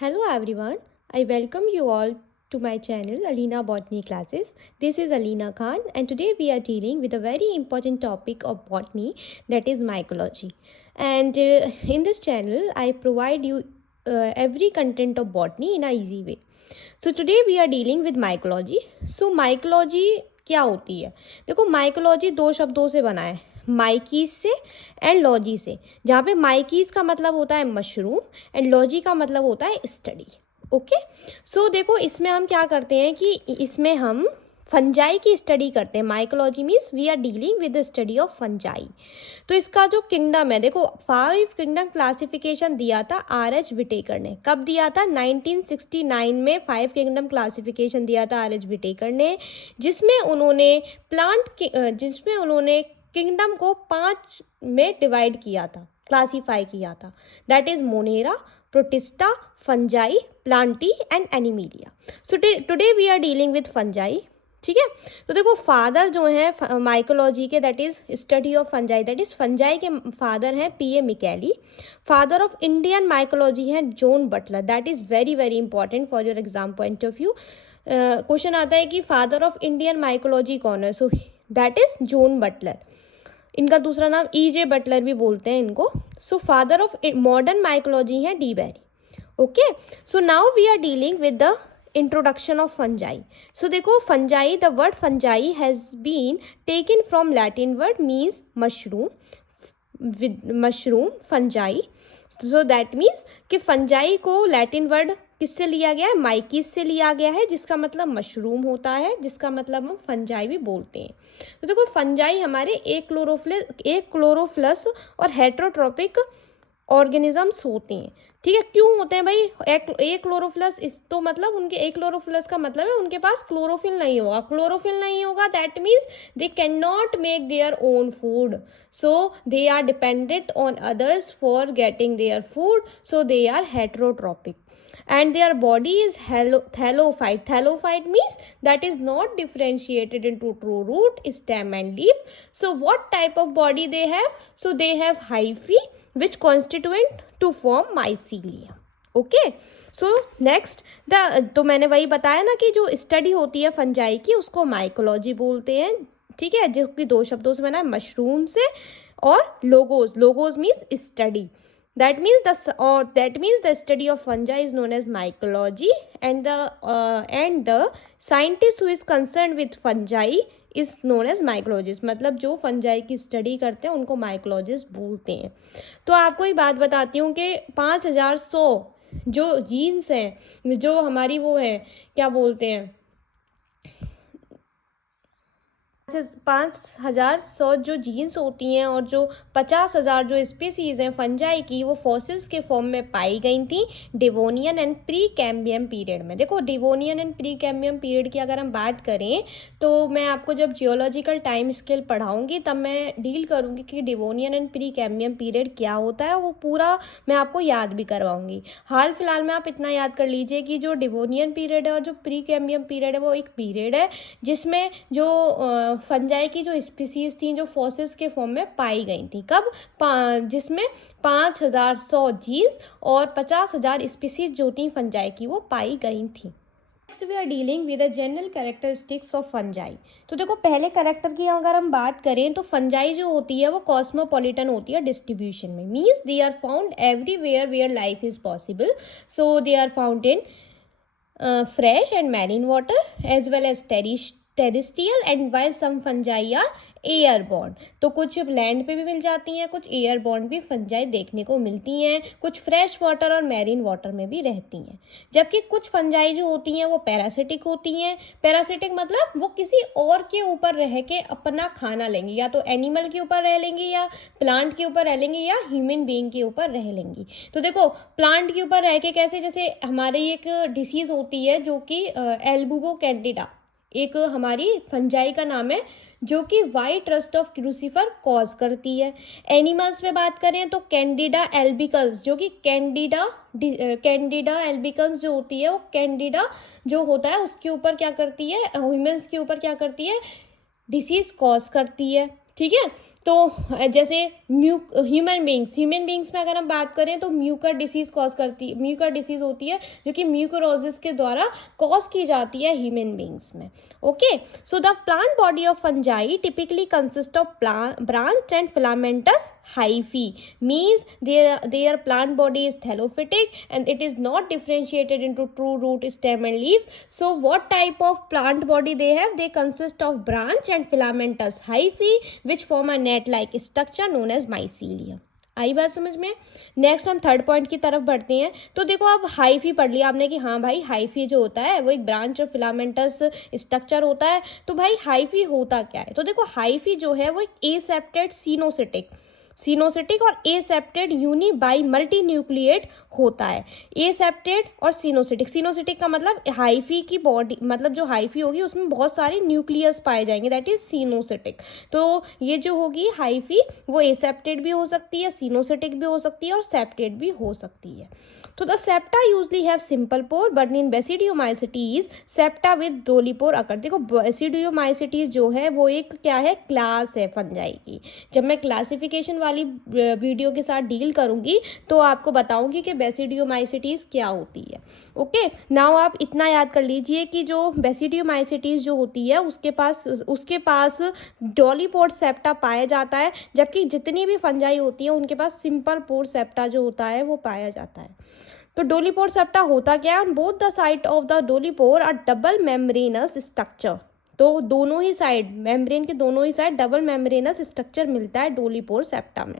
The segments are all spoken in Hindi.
Hello everyone, I welcome you all to my channel Alina Botany Classes. This is Alina Khan and today we are dealing with a very important topic of botany, that is mycology. And in this channel I provide you every content of botany in a easy way. So today we are dealing with mycology. So mycology क्या होती है? देखो mycology दो शब्दों से बना है, माइकीज से एंड लॉजी से, जहाँ पे माइकीज का मतलब होता है मशरूम एंड लॉजी का मतलब होता है स्टडी. ओके, सो देखो इसमें हम क्या करते हैं कि इसमें हम फंजाई की स्टडी करते हैं. Mycology means we are dealing with the study of fungi. तो इसका जो किंगडम है, देखो 5 किंगडम क्लासिफिकेशन दिया था R.H. विटेकर ने. कब दिया था? 1969 में 5 किंगडम क्लासिफिकेशन दिया था R.H. विटेकर ने, जिसमें उन्होंने किंगडम को 5 में डिवाइड किया था, क्लासीफाई किया था. That is Monera, Protista, fungi, Plantae and Animalia. So today we are dealing with fungi. ठीक है, तो देखो फादर जो है माइकोलॉजी के, that is study of fungi, that is fungi के फादर हैं P.A. Micheli. Father of Indian mycology हैं John Butler. That is very very important for your exam point of view. Question आता है कि फादर ऑफ इंडियन माइकोलॉजी कौन है? So that is John Butler. इनका दूसरा नाम E.J. बटलर भी बोलते हैं इनको. So father of modern mycology है de Bary. Okay, so now we are dealing with the introduction of fungi. So देखो fungi, the word fungi has been taken from Latin word means mushroom, fungi. So that means कि फंजाई को लैटिन वर्ड किससे लिया गया है? माइकीज से लिया गया है, जिसका मतलब मशरूम होता है, जिसका मतलब हम फंजाई भी बोलते हैं. तो देखो फंजाई हमारे एक क्लोरोफिलस और हेट्रोट्रोपिक ऑर्गेनिजम्स होते हैं. ठीक है, क्यों होते हैं भाई? एक क्लोरोफिलस, इस तो मतलब उनके एक क्लोरोफिलस का मतलब है उनके पास क्लोरोफिल नहीं होगा. क्लोरोफिल नहीं होगा that means they can not make their own food, so they are dependent on others for getting their food, so they are heterotrophic. And their body is thallophyte. Thallophyte means that is not differentiated into true root, stem and leaf. So what type of body they have? So they have hyphae which constituent to form mycelia. Okay, so next तो मैंने वही बताया ना कि जो स्टडी होती है फंजाई की उसको माइकोलॉजी बोलते हैं. ठीक है, जो कि दो शब्दों से बना है, मशरूम से और logos. Logos means study. That means the study of fungi is known as mycology, and the scientist who is concerned with fungi is known as mycologist. मतलब जो फंजाई की स्टडी करते हैं उनको माइकोलॉजिस्ट बोलते हैं. तो आपको एक बात बताती हूँ कि 5100 जो जीन्स हैं, जो हमारी वो है क्या बोलते हैं, 5100 जो जीन्स होती हैं और जो 50,000 जो स्पीसीज हैं फंजाई की, वो फॉसिल्स के फॉर्म में पाई गई थी Devonian and pre cambium period में. देखो Devonian and pre cambium period की अगर हम बात करें तो मैं आपको जब जियोलॉजिकल टाइम स्केल पढ़ाऊंगी तब मैं डील करूंगी कि Devonian and pre cambium period क्या होता है, वो पूरा मैं आपको याद भी करवाऊंगी. हाल फिलहाल में आप इतना याद कर लीजिए कि जो डिवोनियन पीरियड है और जो प्री कैम्बियम पीरियड है वो एक पीरियड है जिसमें जो फंजाई की जो स्पीसीज थी जो फॉसिल्स के फॉर्म में पाई गई थी. कब? जिसमें 5100 जीन्स और 50,000 स्पीसीज जो थी फंजाई की वो पाई गई थी. Next we are dealing with the general characteristics of fungi. तो देखो पहले कैरेक्टर की अगर हम बात करें तो फंजाई जो होती है वो कॉस्मोपॉलिटन होती है डिस्ट्रीब्यूशन में. Means they are found everywhere where life is possible. So they are found in fresh and marine water as well as terrestrial and while some fungi are airborne. तो कुछ लैंड पे भी मिल जाती हैं, कुछ एयरबॉर्न भी फंजाई देखने को मिलती हैं, कुछ फ्रेश वाटर और मैरीन वाटर में भी रहती हैं. जबकि कुछ फंजाई जो होती हैं वो पैरासिटिक होती हैं. पैरासिटिक मतलब वो किसी और के ऊपर रह के अपना खाना लेंगी, या तो एनिमल के ऊपर रह लेंगी या प्लांट के ऊपर रह लेंगी या ह्यूमन बीइंग के ऊपर रह लेंगी. तो देखो प्लांट के ऊपर रह के कैसे, जैसे हमारी एक डिसीज होती है जो कि एल्बुबो कैंडिडा, एक हमारी फंजाई का नाम है जो कि white rust of crucifer cause करती है. एनिमल्स में बात करें तो कैंडिडा एल्बिकल्स, जो कि कैंडिडा एल्बिकल्स जो होती है वो कैंडिडा जो होता है उसके ऊपर क्या करती है, ह्यूमंस के ऊपर क्या करती है, डिसीज कॉज करती है. ठीक है, तो जैसे ह्यूमन बींग्स में अगर हम बात करें तो म्यूकर डिसीज होती है जो कि म्यूकोरोसिस के द्वारा कॉज की जाती है ह्यूमन बींग्स में. Okay, so the plant body of fungi typically consist of branch and filamentous hyphae, means their plant body is thallophytic and it is not differentiated into true root, stem and leaf. So what type of plant body they have? They consist of branch and filamentous hyphae which form a net like structure known as mycelium. आई बात समझ में. नेक्स्ट हम थर्ड पॉइंट की तरफ बढ़ते हैं. तो देखो अब हाइफी पढ़ लिया आपने कि हाँ भाई हाइफी जो होता है वो एक ब्रांच और फिलामेंटस स्ट्रक्चर होता है. तो भाई हाइफी होता क्या है? तो देखो हाइफी जो है वो एक एसेप्टेड सिनोसिटिक और aseptate uni bi multinucleate होता है. एसेप्टेड और सिनोसिटिक का मतलब हाइफी की बॉडी, मतलब जो हाइफी होगी उसमें बहुत सारे न्यूक्लियस पाए जाएंगे, दैट इज सिनोसिटिक. तो ये जो होगी हाइफी वो एसेप्टेड भी हो सकती है, सिनोसिटिक भी हो सकती है और सेप्टेड भी हो सकती है. तो the septa usually have simple pore but in basidiomycetes septa with dolipore occur. देखो बेसिडियोमाइसिटीज जो है वो एक क्या है, क्लास है फंजाई की. जब मैं क्लासिफिकेशन वाली वीडियो के साथ डील करूंगी तो आपको बताऊंगी कि बेसिडियोमाइसिटीज क्या होती है. ओके, नाउ आप इतना याद कर लीजिए कि जो बेसिडियोमाइसिटीज जो होती है उसके पास डोलीपोर सेप्टा पाया जाता है, जबकि जितनी भी फंजाई होती है उनके पास सिंपल पोर सेप्टा जो होता है वो पाया जाता है. तो डोलीपोर सेप्टा होता क्या है? Both the side of the dolipore are double membranous structure. तो दोनों ही साइड, मेम्ब्रेन के दोनों ही साइड डबल मेम्ब्रेनस स्ट्रक्चर मिलता है डोलीपोर सेप्टा में.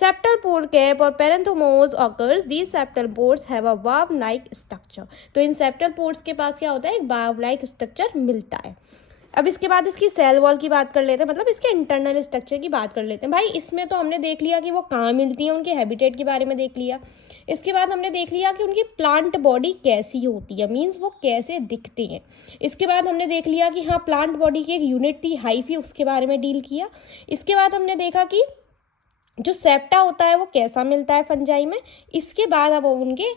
सेप्टल पोर कैप और parenthesomes occurs, these septal pores have a valve like structure. तो इन सेप्टल पोर्स के पास क्या होता है? एक वाव लाइक स्ट्रक्चर मिलता है. अब इसके बाद इसकी सेल वॉल की बात कर लेते हैं, मतलब इसके इंटरनल स्ट्रक्चर की बात कर लेते हैं. भाई इसमें तो हमने देख लिया कि वो कहाँ मिलती हैं, उनके हैबिटेट के बारे में देख लिया. इसके बाद हमने देख लिया कि उनकी प्लांट बॉडी कैसी होती है, मीन्स वो कैसे दिखते हैं. इसके बाद हमने देख लिया कि हाँ प्लांट बॉडी की एक यूनिट थी हाइफी, उसके बारे में डील किया. इसके बाद हमने देखा कि जो सेप्टा होता है वो कैसा मिलता है फंजाई में. इसके बाद अब उनके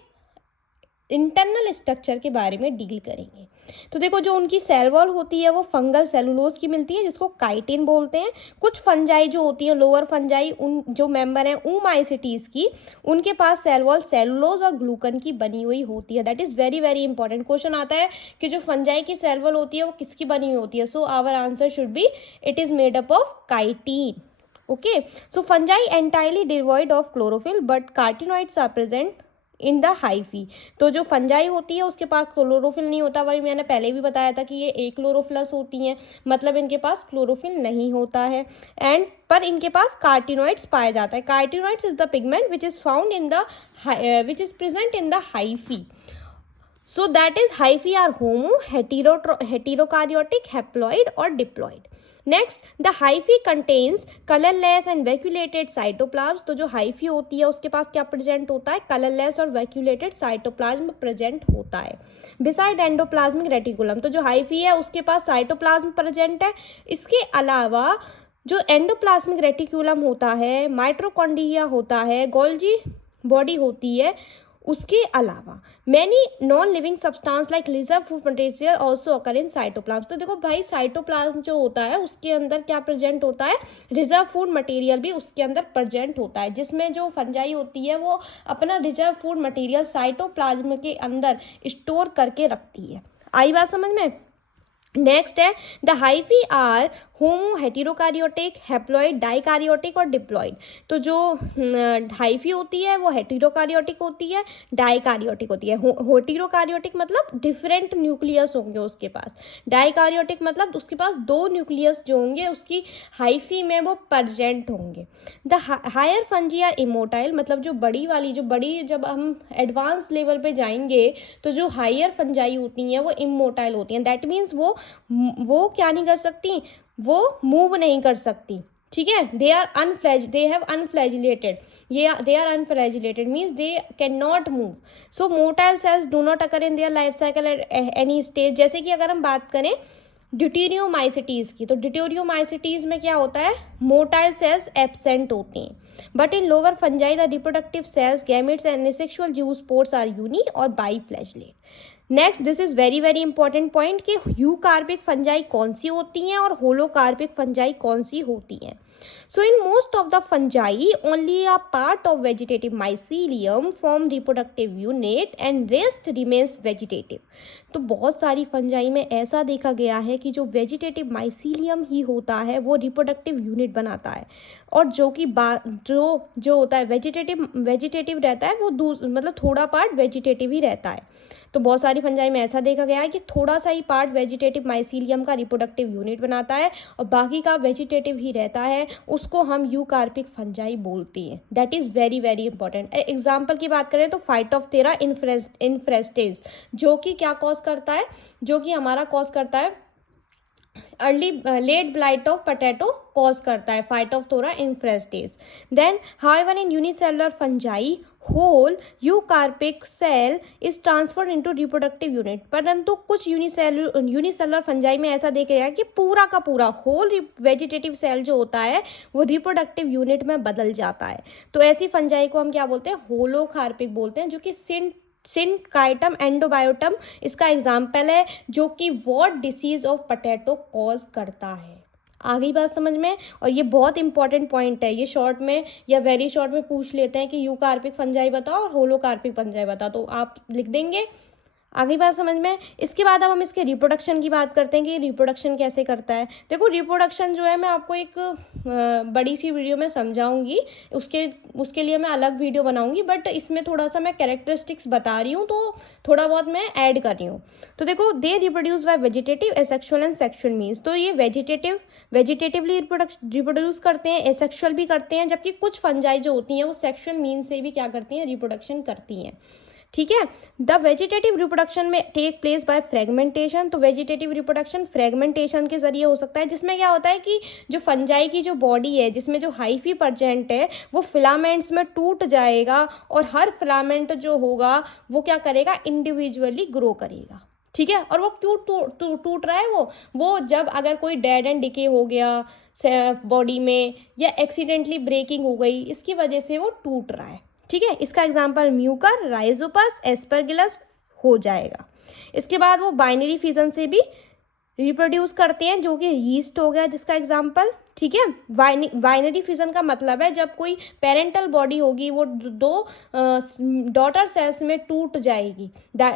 इंटरनल स्ट्रक्चर के बारे में डील करेंगे. तो देखो जो उनकी सेल वॉल होती है वो फंगल सेलुलोज की मिलती है जिसको काइटिन बोलते हैं. कुछ फंजाई जो होती है लोअर फंजाई, उन जो मेंबर हैं ऊमाइसिटीज की, उनके पास सेल वॉल सेलुलोज और ग्लूकन की बनी हुई होती है. That is very very important. Question आता है कि जो फंजाई की सेल वॉल होती है वो किसकी बनी हुई होती है. So our answer should be it is made up of chitin. Okay, so fungi entirely devoid of chlorophyll but carotenoids are present in the hyphae. तो जो फंजाई होती है उसके पास क्लोरोफिल नहीं होता. वही मैंने पहले भी बताया था कि ये एक्लोरोफिलस होती हैं, मतलब इनके पास क्लोरोफिल नहीं होता है. एंड पर इनके पास कार्टिनॉइड्स पाया जाता है. Carotenoids is the pigment which is found in the which is present in the hyphae. So that is hyphae are homo, heterokaryotic, haploid or diploid. Next, the hyphae contains colourless and vacuolated cytoplasm. तो जो हाइफी होती है उसके पास क्या प्रेजेंट होता है? कलरलेस और वैक्यूलेटेड साइटोप्लाज्म प्रेजेंट होता है. बिसाइड एंडोप्लाज्मिक रेटिकुलम, तो जो हाइफी है उसके पास साइटोप्लाज्म प्रेजेंट है. इसके अलावा जो एंडोप्लाज्मिक रेटिकुलम होता है, माइट्रोकॉन्ड्रिया होता है, गोल्जी बॉडी होती है, उसके अलावा many non living substance like reserve food material also occur in cytoplasm. तो देखो भाई साइटोप्लाज्म जो होता है उसके अंदर क्या प्रेजेंट होता है? रिजर्व फूड मटेरियल भी उसके अंदर प्रेजेंट होता है, जिसमें जो फंजाई होती है वो अपना रिजर्व फूड मटेरियल साइटोप्लाज्म के अंदर स्टोर करके रखती है. आई बात समझ में? नेक्स्ट है the hyphae are homo, heterokaryotic, haploid, dikaryotic और डिप्लॉइड. तो जो हाइफी होती है वो हेटेरोकारियोटिक होती है, डाइकारियोटिक होती है. हेटेरोकारियोटिक मतलब डिफरेंट न्यूक्लियस होंगे उसके पास. डाइकारियोटिक मतलब उसके पास दो न्यूक्लियस जो होंगे उसकी हाइफी में वो प्रेजेंट होंगे. The higher fungi are immotile, मतलब जो बड़ी जब हम एडवांस लेवल पे जाएंगे तो जो हायर फंजाई होती हैं वो इमोटाइल होती हैं. दैट मीन्स वो क्या नहीं कर सकती, वो मूव नहीं कर सकती. ठीक है, they have unflagellated, they are unflagellated means they cannot move. So motile cells do not occur in their life cycle at any stage. जैसे कि अगर हम बात करें ड्यूटेरियोमाइसिटीज की, तो ड्यूटेरियोमाइसिटीज में क्या होता है? मोटाइल सेल्स एब्सेंट होती हैं. But in lower fungi the reproductive cells, gametes and sexual zoospores are uni और biflagellate. Next, this is very very important point कि यूकार्पिक फंजाई कौन सी होती हैं और होलोकार्पिक फंजाई कौन सी होती हैं. So in most of the fungi, only a part of vegetative mycelium form reproductive unit and rest remains vegetative. तो बहुत सारी फंजाई में ऐसा देखा गया है कि जो वेजिटेटिव माइसीलियम ही होता है वो रिप्रोडक्टिव यूनिट बनाता है, और जो कि जो होता है वेजिटेटिव रहता है वो मतलब थोड़ा पार्ट वेजिटेटिव ही रहता है। तो बहुत सारी फंजाई में ऐसा देखा गया है कि थोड़ा सा ही पार्ट वेजिटेटिव माइसीलियम का रिप्रोडक्टिव यूनिट बनाता है और बाकी का वेजिटेटिव ही रहता है, उसको हम यूकार्पिक फंजाई बोलते हैं। That is very very important. Example की बात करें तो फाइटोप्थेरा इन्फ्रेस्टेज, जो कि क्या कॉज करता है, जो कि हमारा कॉज करता है late blight of potato cause करता है, Phytophthora infestans. Then however in unicellular fungi whole eucarpic cell is transferred into reproductive unit, परंतु कुछ यूनिसेलुलर फंजाई में ऐसा देखा गया कि पूरा का पूरा होल वेजिटेटिव सेल जो होता है वो रिप्रोडक्टिव यूनिट में बदल जाता है। तो ऐसी फंजाई को हम क्या बोलते हैं, होलोकार्पिक बोलते हैं, जो कि सिंकाइटम एंडोबायोटम इसका एग्जाम्पल है, जो कि what disease of potato cause करता है। आ गई बात समझ में? और ये बहुत इंपॉर्टेंट पॉइंट है, ये शॉर्ट में या वेरी शॉर्ट में पूछ लेते हैं कि यूकार्पिक फंजाई बताओ और होलोकार्पिक फंजाई बताओ, तो आप लिख देंगे। आगे बात समझ में? इसके बाद अब हम इसके रिप्रोडक्शन की बात करते हैं कि रिप्रोडक्शन कैसे करता है। देखो रिप्रोडक्शन जो है मैं आपको एक बड़ी सी वीडियो में समझाऊंगी, उसके लिए मैं अलग वीडियो बनाऊंगी, बट इसमें थोड़ा सा मैं कैरेक्टरिस्टिक्स बता रही हूँ, तो थोड़ा बहुत मैं ऐड कर रही हूँ। तो देखो they reproduce by vegetative, asexual and sexual means. तो ये वेजिटेटिवली रिप्रोड्यूस करते हैं, एसेक्सुअल भी करते हैं, जबकि कुछ फंजाई जो होती हैं वो सेक्सुअल मीन्स से भी क्या करती हैं, रिप्रोडक्शन करती हैं। ठीक है। द वेजिटेटिव रिप्रोडक्शन में टेक प्लेस बाय फ्रेगमेंटेशन। तो वेजिटेटिव रिप्रोडक्शन फ्रेगमेंटेशन के जरिए हो सकता है, जिसमें क्या होता है कि जो फंजाई की जो बॉडी है, जिसमें जो हाइफी परजेंट है वो फिलामेंट्स में टूट जाएगा, और हर फिलामेंट जो होगा वो क्या करेगा, इंडिविजुअली ग्रो करेगा। ठीक है। और वो क्यों टूट रहा है, वो जब अगर कोई डेड एंड डिके हो गया बॉडी में, या एक्सीडेंटली ब्रेकिंग हो गई, इसकी वजह से वो टूट रहा है। ठीक है। इसका एग्जाम्पल म्यूकर, राइजोपस, एस्परगिलस हो जाएगा। इसके बाद वो बाइनरी फिजन से भी रिप्रोड्यूस करते हैं, जो कि यीस्ट हो गया जिसका एग्जाम्पल। ठीक है। बाइनरी फिजन का मतलब है जब कोई पेरेंटल बॉडी होगी वो दो डॉटर सेल्स में टूट जाएगी,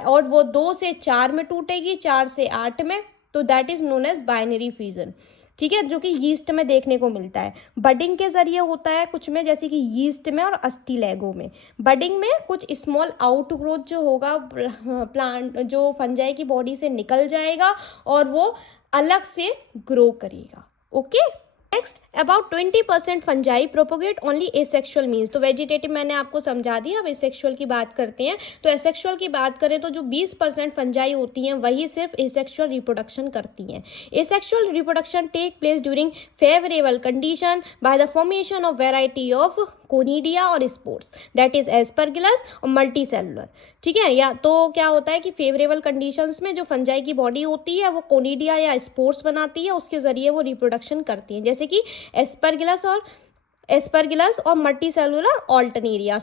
और वो 2 से 4 में टूटेगी, 4 से 8 में, तो that is known as binary fission. ठीक है। जो कि यीस्ट में देखने को मिलता है। बडिंग के जरिए होता है कुछ में, जैसे कि यीस्ट में और अस्टिलेगो में। बडिंग में कुछ स्मॉल आउटग्रोथ जो होगा प्लांट जो फंजाई की बॉडी से निकल जाएगा और वो अलग से ग्रो करेगा। Okay. Next about 20% fungi propagate only asexual means. तो वेजिटेटिव मैंने आपको समझा दिया, अब एसेक्सुअल की बात करते हैं। तो एसेक्सुअल की बात करें तो जो 20% फंजाई होती हैं वही सिर्फ एसेक्सुअल रिप्रोडक्शन करती हैं। Asexual reproduction take place during favourable condition by the formation of variety of conidia और स्पोर्स, दैट इज एस्परगिलस और मल्टी सेलुलर। ठीक है। या तो क्या होता है कि फेवरेबल कंडीशंस में जो फंजाई की बॉडी होती है वो कोनिडिया या स्पोर्स बनाती है, उसके जरिए वो रिप्रोडक्शन करती है, जैसे कि एस्परगिलस और मल्टी सेलुलर ऑल्टरनेरिया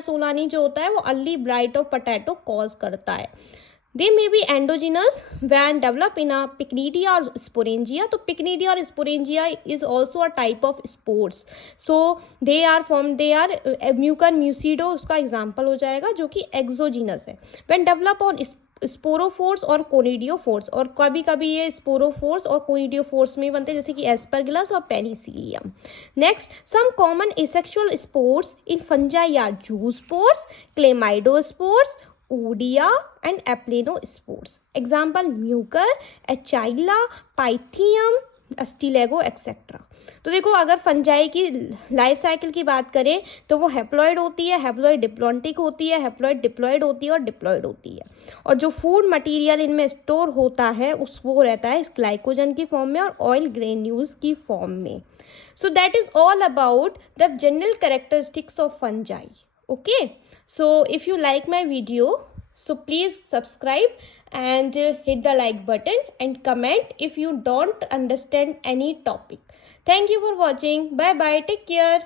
सोलानी जो होता है वो early blight of potato cause करता है। They may be endogenous when develop in a pycnidia or sporangia. तो pycnidia और sporangia is also a type of spores. So they are mucor mucido उसका example हो जाएगा, जो कि exogenous है। When develop on स्पोरोफोर्स और कोनिडियोफोर्स, और कभी कभी ये स्पोरोफोर्स और कोनिडियोफोर्स में बनते हैं, जैसे कि एस्परगिलस और Penicillium. Next some common asexual spores in fungi are zoospores, chlamydospores, oidia and aplanospores. Example Mucor, Achlya, Pythium, Ustilago etcetera. तो देखो अगर फंजाई की लाइफ साइकिल की बात करें तो वो हैप्लॉइड होती है, हैप्लॉइड डिप्लॉन्टिक होती है, हैप्लॉइड डिप्लॉइड होती है और डिप्लॉइड होती है। और जो फूड मटेरियल इनमें स्टोर होता है वो रहता है ग्लाइकोजन की फॉर्म में और ऑयल ग्रेन्यूल्स की फॉर्म में। So that is all about the general characteristics of fungi. Okay, so if you like my video, so please subscribe and hit the like button and comment if you don't understand any topic. Thank you for watching. Bye bye. Take care.